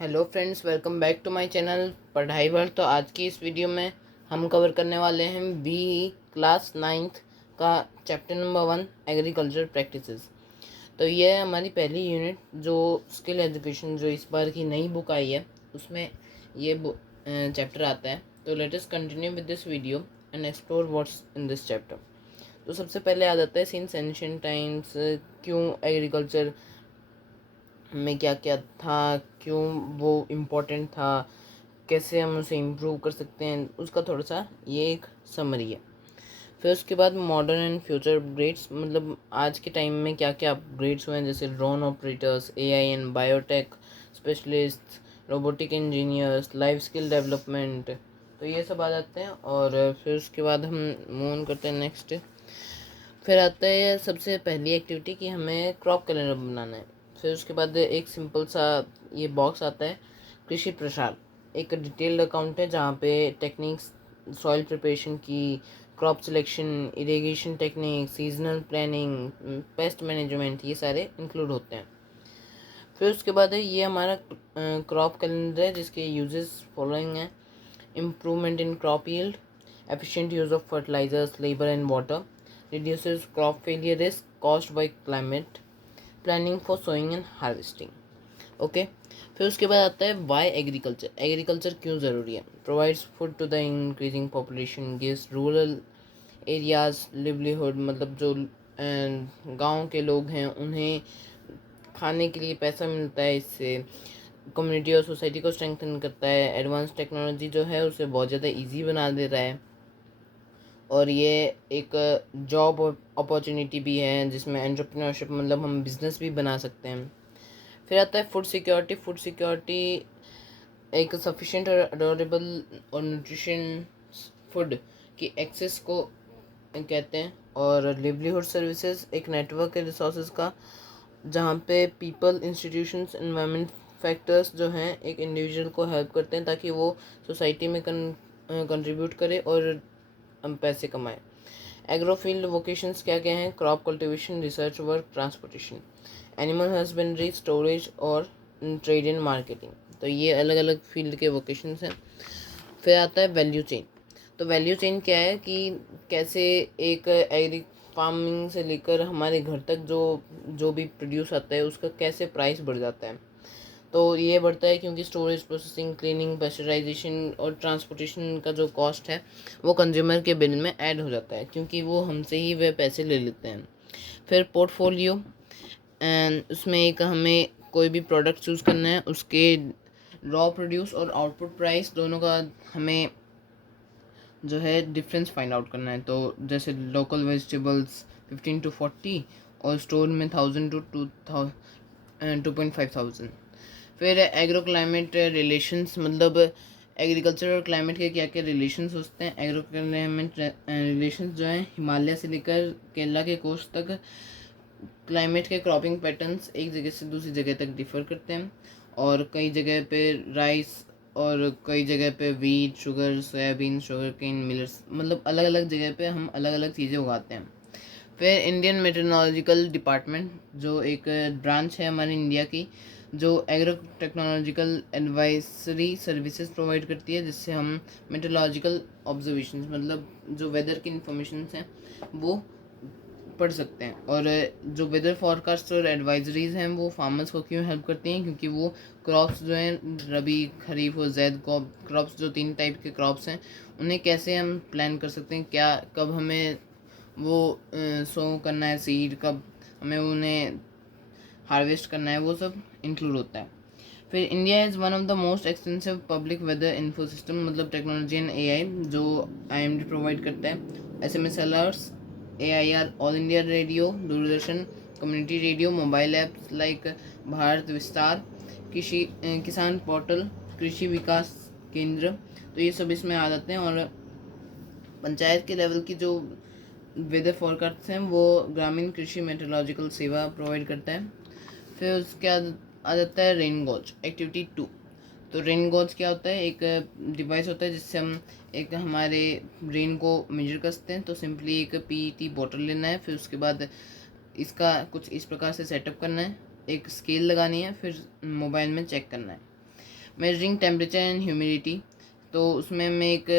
Hello friends, welcome back to my channel Padhai world. तो आज की इस वीडियो में हम कवर करने वाले हैं बी क्लास 9th का चैप्टर नंबर 1 एग्रीकल्चर प्रैक्टिसेस। तो ये है हमारी पहली यूनिट जो स्किल एजुकेशन जो इस बार की नई बुक आई है उसमें ये चैप्टर आता है। तो let us continue with this video and explore what's in this chapter. तो सबसे पहले आ जाता है सिंस एंशिएंट टाइम्स क्यों एग्रीकल्चर में क्या क्या था, क्यों वो इम्पोर्टेंट था, कैसे हम उसे इम्प्रूव कर सकते हैं, उसका थोड़ा सा ये एक समरी है। फिर उसके बाद मॉडर्न एंड फ्यूचर अपग्रेड्स, मतलब आज के टाइम में क्या क्या अपग्रेड्स हुए हैं, जैसे drone operators, AI and biotech specialist, robotic engineers, life skill development. तो ये सब आ जाते हैं। और फिर उसके बाद हम मूव ऑन करते हैं नेक्स्ट। फिर आता है सबसे पहली एक्टिविटी कि हमें क्रॉप कैलेंडर बनाना है। फिर उसके बाद एक सिंपल सा ये बॉक्स आता है कृषि प्रसार, एक डिटेल्ड अकाउंट है जहाँ पे टेक्निक्स, सॉइल प्रिपरेशन की, crop selection, irrigation technique, seasonal planning, pest management, ये सारे इंक्लूड होते हैं। फिर उसके बाद है ये हमारा क्रॉप कैलेंडर है जिसके यूजेस फॉलोइंग हैं: improvement in crop yield, efficient use of fertilizers, labor and water, reduces crop failure risk caused by climate, planning for sowing and harvesting. Okay फिर उसके बाद आता है वाई एग्रीकल्चर। एग्रीकल्चर क्यों ज़रूरी है? Provides food to the increasing population, gives rural areas livelihood, मतलब जो गांव के लोग हैं उन्हें खाने के लिए पैसा मिलता है, इससे कम्युनिटी और सोसाइटी को स्ट्रेंथन करता है। एडवांस टेक्नोलॉजी जो है उसे बहुत ज़्यादा इजी बना दे रहा है। और ये एक जॉब अपॉर्चुनिटी भी है जिसमें एंटरप्रेन्योरशिप, मतलब हम बिजनेस भी बना सकते हैं। फिर आता है फूड सिक्योरिटी। फूड सिक्योरिटी एक सफिशिएंट और अडोरेबल और न्यूट्रिशन फूड की एक्सेस को कहते हैं। और लिवलीहुड सर्विसेज एक नेटवर्क है रिसोर्सेज का जहाँ पे पीपल, इंस्टीट्यूशंस, एनवायरनमेंट फैक्टर्स जो हैं एक इंडिविजुअल को हेल्प करते हैं ताकि वो सोसाइटी में कंट्रीब्यूट करे और हम पैसे कमाएं। एग्रोफील्ड वोकेशंस क्या क्या हैं? Crop cultivation, research work, transportation, animal husbandry, storage और ट्रेड एंड मार्केटिंग। तो ये अलग अलग फील्ड के वोकेशंस हैं। फिर आता है वैल्यू चेन। तो वैल्यू चेन क्या है कि कैसे एक एग्री फार्मिंग से लेकर हमारे घर तक जो जो भी प्रोड्यूस आता है उसका कैसे प्राइस बढ़ जाता है। तो ये बढ़ता है क्योंकि स्टोरेज, प्रोसेसिंग, क्लीनिंग, पैस्चराइजेशन और ट्रांसपोर्टेशन का जो कॉस्ट है वो कंज्यूमर के बिल में ऐड हो जाता है क्योंकि वो हमसे ही वह पैसे ले लेते हैं। फिर पोर्टफोलियो, एंड उसमें एक हमें कोई भी प्रोडक्ट चूज़ करना है, उसके रॉ प्रोड्यूस और आउटपुट प्राइस दोनों का हमें जो है डिफरेंस फाइंड आउट करना है। तो जैसे लोकल वेजिटेबल्स 15 to 40 और स्टोर में 1000 to 2.5 thousand। फिर एग्रो क्लाइमेट रिलेशंस, मतलब एग्रीकल्चर और क्लाइमेट के क्या क्या रिलेशंस होते हैं। एग्रो क्लाइमेट रिलेशंस जो है हिमालय से लेकर केरला के कोस्ट तक क्लाइमेट के क्रॉपिंग पैटर्न्स एक जगह से दूसरी जगह तक डिफर करते हैं। और कई जगह पे राइस और कई जगह पे wheat, sugar, soybean, sugar cane, millets, मतलब अलग अलग जगह पे हम अलग अलग चीज़ें उगाते हैं। फिर इंडियन मेट्रोलॉजिकल डिपार्टमेंट जो एक ब्रांच है हमारी इंडिया की जो agro technological advisory services provide करती है, जिससे हम मेट्रोलॉजिकल ऑब्जर्वेशंस, मतलब जो वेदर की इंफॉर्मेशन हैं वो पढ़ सकते हैं। और जो वेदर फॉरकास्ट और एडवाइजरीज हैं वो फार्मर्स को क्यों हेल्प करती हैं? क्योंकि वो क्रॉप्स जो हैं रबी, खरीफ और जैद क्रॉप्स, जो 3 टाइप के क्रॉप्स हैं, उन्हें कैसे हम प्लान कर सकते हैं, क्या कब हमें वो सो करना है सीड, कब हमें उन्हें हार्वेस्ट करना है, वो सब इंक्लूड होता है। फिर India is one of the most extensive public weather info system, मतलब टेक्नोलॉजी एंड एआई जो आईएमडी प्रोवाइड करता है। SMS alerts, AIR, all India radio, Doordarshan, community radio, mobile apps like Bharat Vistaar, Kisan portal, कृषि विकास केंद्र, तो ये सब इसमें आ जाते हैं। और पंचायत के लेवल की जो वेदर फोरकास्ट हैं वो ग्रामीण कृषि मेट्रोलॉजिकल सेवा प्रोवाइड करता है। फिर उसके बाद आ जाता है रेन गॉज एक्टिविटी 2। तो रेन गॉज क्या होता है? एक डिवाइस होता है जिससे हम एक हमारे रेन को मेजर कर सकते हैं। तो सिंपली एक पीईटी बॉटल लेना है, फिर उसके बाद इसका कुछ इस प्रकार से सेटअप करना है, एक स्केल लगानी है, फिर मोबाइल में चेक करना है। मेजरिंग टेम्परेचर एंड ह्यूमिडिटी, तो उसमें हमें एक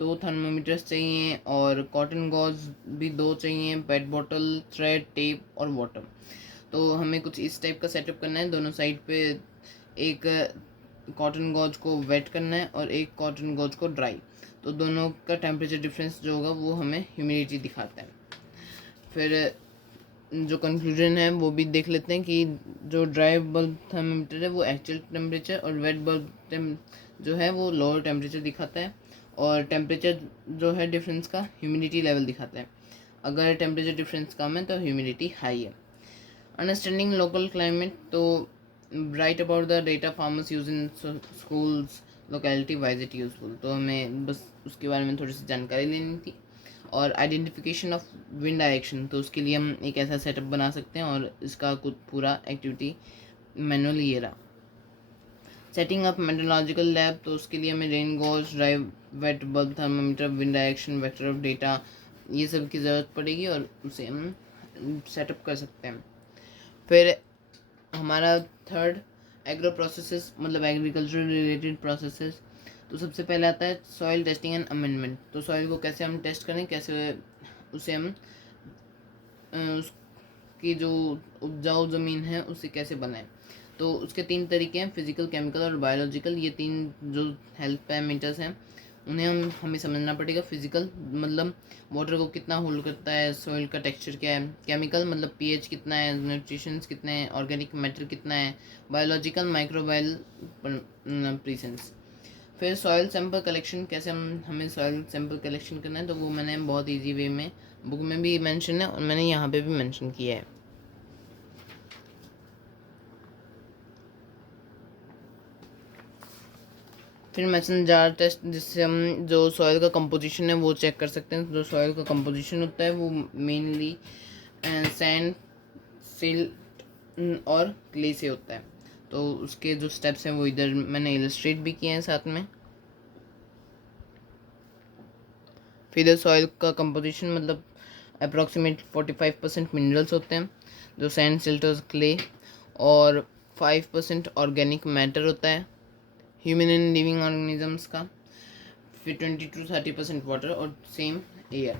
2 थर्मोमीटर्स चाहिए और कॉटन गॉज भी 2 चाहिए, पेट बॉटल, थ्रेड, टेप और वाटर। तो हमें कुछ इस टाइप का सेटअप करना है। दोनों साइड पे एक कॉटन गॉज को वेट करना है और एक कॉटन गॉज को ड्राई। तो दोनों का टेम्परेचर डिफरेंस जो होगा वो हमें ह्यूमिडिटी दिखाता है। फिर जो कंक्लूजन है वो भी देख लेते हैं कि जो ड्राई बल्ब थर्मामीटर है वो एक्चुअल टेम्परेचर और वेट बल्ब जो है वो लोअर टेम्परेचर दिखाता है, और टेम्परेचर जो है डिफरेंस का ह्यूमिडिटी लेवल दिखाता है। अगर टेम्परेचर डिफरेंस कम है तो ह्यूमिडिटी हाई है। अंडरस्टैंडिंग लोकल क्लाइमेट, तो right about the data farmers use in schools locality, wise it useful. तो हमें बस उसके बारे में थोड़ी सी जानकारी लेनी थी। और आइडेंटिफिकेशन ऑफ विंड डायरेक्शन, तो उसके लिए हम एक ऐसा सेटअप बना सकते हैं और इसका कुछ पूरा एक्टिविटी मैनुअल ये रहा। सेटिंग अप मेट्रोलॉजिकल लैब, तो उसके लिए हमें rain gauge, drive, wet bulb thermometer, wind direction, vector of data, ये सब की ज़रूरत पड़ेगी और उसे हम सेटअप कर सकते हैं। फिर हमारा थर्ड एग्रो प्रोसेसेस, मतलब एग्रीकल्चर रिलेटेड प्रोसेसेस। तो सबसे पहले आता है सॉइल टेस्टिंग एंड अमेंडमेंट। तो सॉइल को कैसे हम टेस्ट करें, कैसे उसे हम उसकी जो उपजाऊ ज़मीन है उसे कैसे बनाएं। तो उसके 3 तरीके हैं, फिजिकल, केमिकल और बायोलॉजिकल। ये 3 जो हेल्थ पैरामीटर्स हैं उन्हें हमें समझना पड़ेगा। फिजिकल मतलब वाटर को कितना होल्ड करता है, सॉइल का टेक्सचर क्या है। केमिकल मतलब पीएच कितना है, न्यूट्रिशंस कितने हैं, ऑर्गेनिक मैटर कितना है। Biological microbial presence. फिर सॉइल सैंपल कलेक्शन, कैसे हमें सॉइल सैंपल कलेक्शन करना है, तो वो मैंने बहुत इजी वे में बुक में भी मेंशन है और मैंने यहाँ पे भी मेंशन किया है। फिर मैसन जार टेस्ट, जिससे हम जो सॉइल का कंपोजिशन है वो चेक कर सकते हैं। जो सॉइल का कंपोजिशन होता है वो मेनली सैंड, सिल्ट और क्ले से होता है। तो उसके जो स्टेप्स हैं वो इधर मैंने इलस्ट्रेट भी किए हैं साथ में। फिर सॉइल का कंपोजिशन मतलब अप्रॉक्सीमेट 45% मिनरल्स होते हैं, जो सैंड, सिल्ट और क्ले, और 5% ऑर्गेनिक मैटर होता है ह्यूमन एंड लिविंग ऑर्गेनिजम्स का। फिर 20 to 30% वाटर और सेम एयर।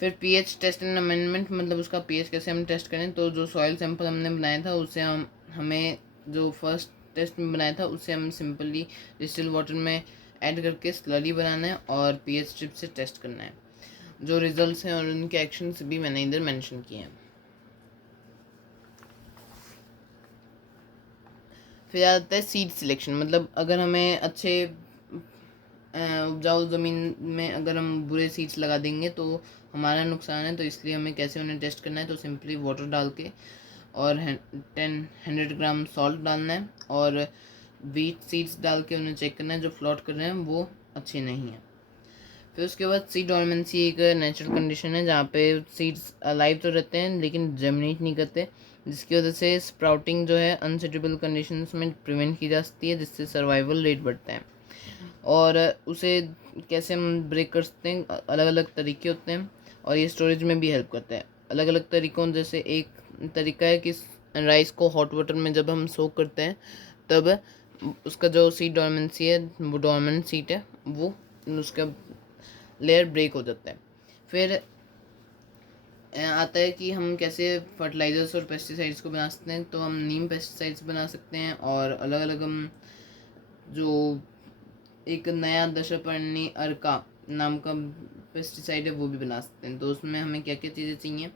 फिर पीएच टेस्ट एंड अमेंडमेंट, मतलब उसका पीएच कैसे हम टेस्ट करें। तो जो सॉइल सैंपल हमने बनाया था उससे हमें जो फर्स्ट टेस्ट में बनाया था उससे हम सिंपली डिस्टिल वाटर में ऐड करके स्लरी बनाना है और पीएच स्ट्रिप से टेस्ट करना है। जो रिजल्ट्स हैं और उनके एक्शंस भी मैंने इधर मेंशन किए हैं। फिर आता है सीड सिलेक्शन, मतलब अगर हमें अच्छे उपजाऊ ज़मीन में अगर हम बुरे सीड्स लगा देंगे तो हमारा नुकसान है। तो इसलिए हमें कैसे उन्हें टेस्ट करना है, तो सिंपली वाटर डाल के और 100 ग्राम सॉल्ट डालना है और वीट सीड्स डाल के उन्हें चेक करना है जो फ्लोट कर रहे हैं वो अच्छे नहीं हैं। फिर उसके बाद सीड डॉर्मेंसी एक नेचुरल कंडीशन है जहाँ पे सीड्स अलाइव तो रहते हैं लेकिन जर्मिनेट नहीं करते, जिसकी वजह से स्प्राउटिंग जो है अनसुटेबल कंडीशंस में प्रिवेंट की जा सकती है, जिससे सर्वाइवल रेट बढ़ता है। और उसे कैसे हम ब्रेक कर सकते हैं, अलग अलग तरीके होते हैं और ये स्टोरेज में भी हेल्प करता है। अलग अलग तरीकों, जैसे एक तरीका है कि राइस को हॉट वाटर में जब हम सोक करते हैं तब उसका जो सीड डॉर्मेंसी है, वो डॉर्मेंट सीड है, वो उसका लेयर ब्रेक हो जाता है। फिर आता है कि हम कैसे फर्टिलाइजर्स और पेस्टिसाइड्स को बना सकते हैं। तो हम नीम पेस्टिसाइड्स बना सकते हैं और अलग अलग हम जो एक नया दशपर्णी अर्का नाम का पेस्टिसाइड है वो भी बना सकते हैं। तो उसमें हमें क्या क्या चीज़ें चाहिए,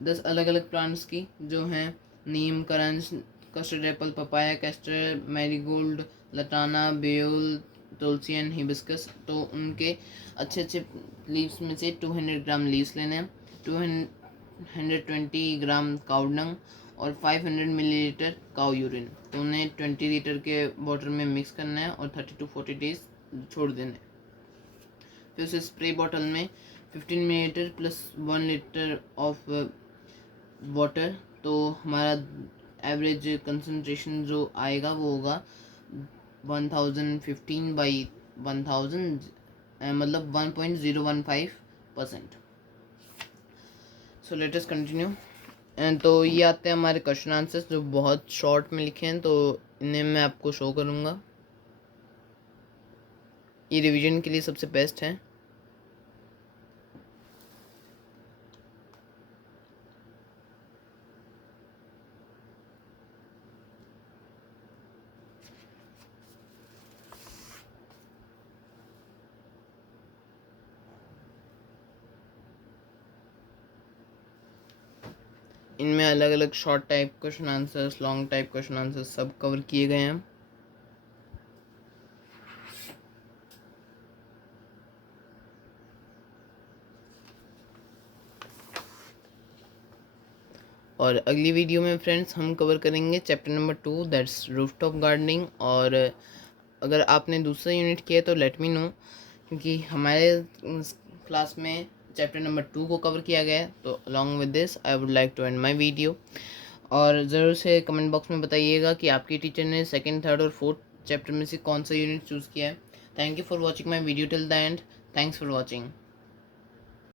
10 अलग अलग प्लांट्स की जो हैं neem, karanj, custard apple, papaya, castor, marigold, lantana, bel, tulsi and hibiscus. तो उनके अच्छे अच्छे लीव्स में से 200 ग्राम लीव्स लेने हैं, 220 ग्राम काउ डंग और 500 मिलीलीटर काउ यूरिन। तो उन्हें 20 लीटर के वाटर में मिक्स करना है और 30 to 40 डेज छोड़ देना है। फिर उसे स्प्रे बॉटल में 15 millilitre plus 1 litre of water, तो हमारा एवरेज कंसनट्रेशन जो आएगा वो होगा 1015 बाई 1000, मतलब 1.015%। So let us continue. तो ये आते हैं हमारे क्वेश्चन आंसर्स जो बहुत शॉर्ट में लिखे हैं, तो इन्हें मैं आपको शो करूँगा। ये रिवीजन के लिए सबसे बेस्ट है। इनमें अलग अलग short type question answers, long type question answers सब कवर किए गए हैं। और अगली वीडियो में फ्रेंड्स हम कवर करेंगे chapter number 2 that's rooftop gardening. और अगर आपने दूसरा यूनिट किया तो लेट मी नो, क्योंकि हमारे क्लास में चैप्टर नंबर 2 को कवर किया गया है। तो along with this I would like to end my video. और ज़रूर से कमेंट बॉक्स में बताइएगा कि आपकी टीचर ने सेकंड, थर्ड और फोर्थ चैप्टर में से कौन सा यूनिट चूज़ किया है। Thank you for watching my video till the end. Thanks for watching.